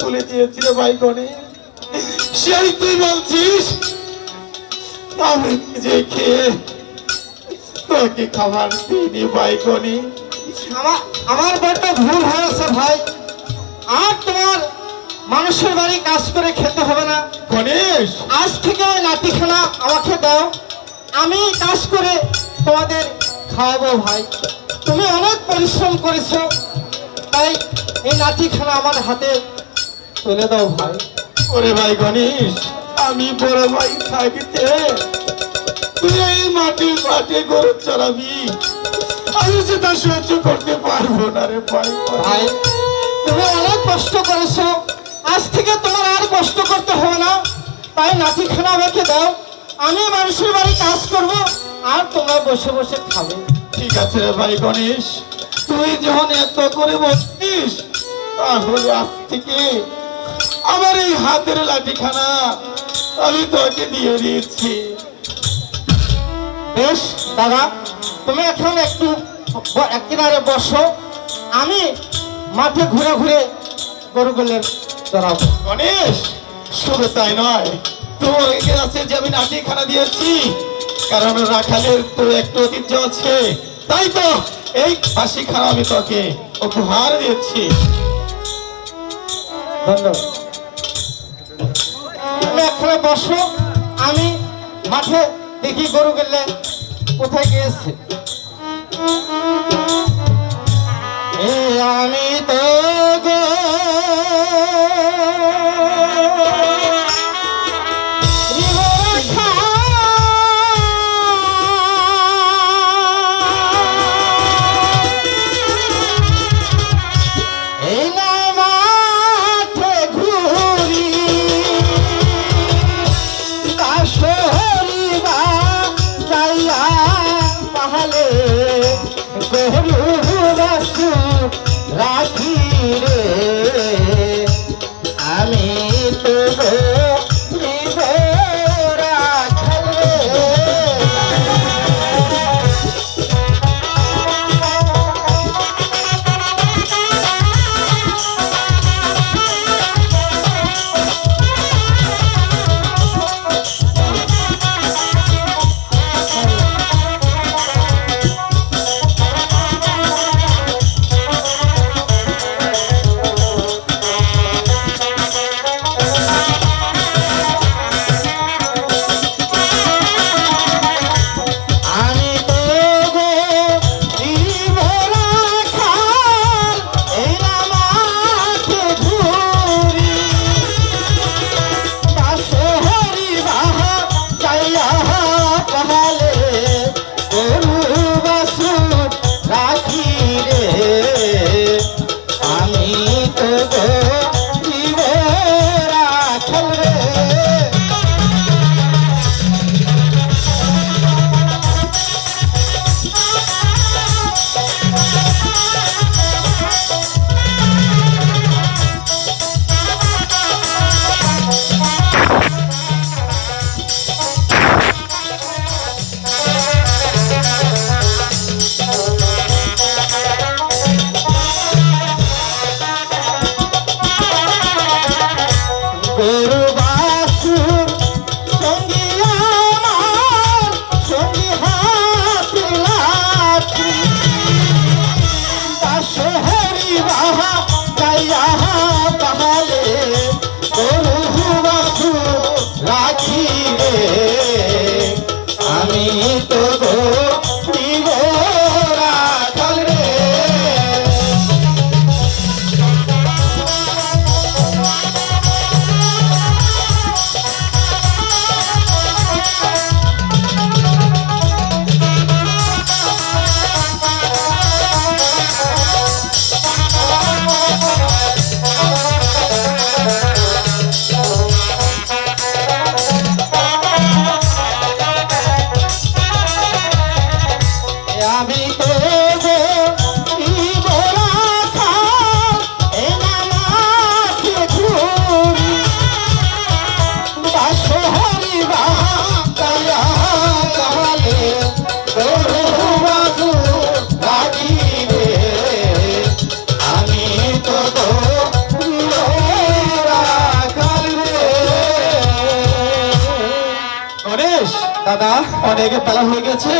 তুলে দিয়েছিল ভাই গণেশ, সেই তুই বলছিস আমি নিজে খেয়ে তোকে খাবার দিইনি ভাই গণেশ। আমার বড্ড ভুল হয়েছে ভাই। আর তোমার মানুষের বাড়ি কাজ করে খেতে হবে না গণেশ, আজ থেকে ওই লাঠিখানা আমাকে দাও, আমি কাজ করে তোমাদের খাওয়াবো ভাই। তুমি অনেক পরিশ্রম করেছো, তাই এই লাঠিখানা আমার হাতে তুলে দাও ভাই। ওরে ভাই গণেশ, আমি বড় ভাই থাকতে তুই এই মাটির মাঠে গরু চড়াবি, আমি সেটা সহ্য করতে পারবো না রে ভাই। ভাই তুমি অনেক কষ্ট করেছো, আজ থেকে তোমার আর কষ্ট করতে হবে না। তাই লাঠিখানা আমাকে দাও, আমি মানুষের বাড়ি কাজ করব, আর তোমরা বসে বসে খাবে। ঠিক আছে রে ভাই গণেশ, তুই যখন এত করে বলছিস তাহলে আজ থেকে আমার এই হাতের লাঠিখানা আমি তোকে দিয়ে দিয়েছি। বেশ দাদা, তুমি এখন একটু এক কিনারে বসো, আমি মাঠে ঘুরে ঘুরে গরুগুলো চড়াবো। গণেশ, শুধু তাই নয়, তোর কাছে যে আমি লাঠিখানা দিয়েছি, কারণ রাখালের তো একটু ঐতিহ্য আছে, তাই তো এই ফাঁসিখানা আমি তোকে উপহার দিয়েছি। ধন্যবাদ। তুমি এখানে বসো, আমি মাঠে দেখি গরু গেলে কোথায় গিয়েছে। আমি তো গো দাদা অনেক বেলা হয়ে গেছে,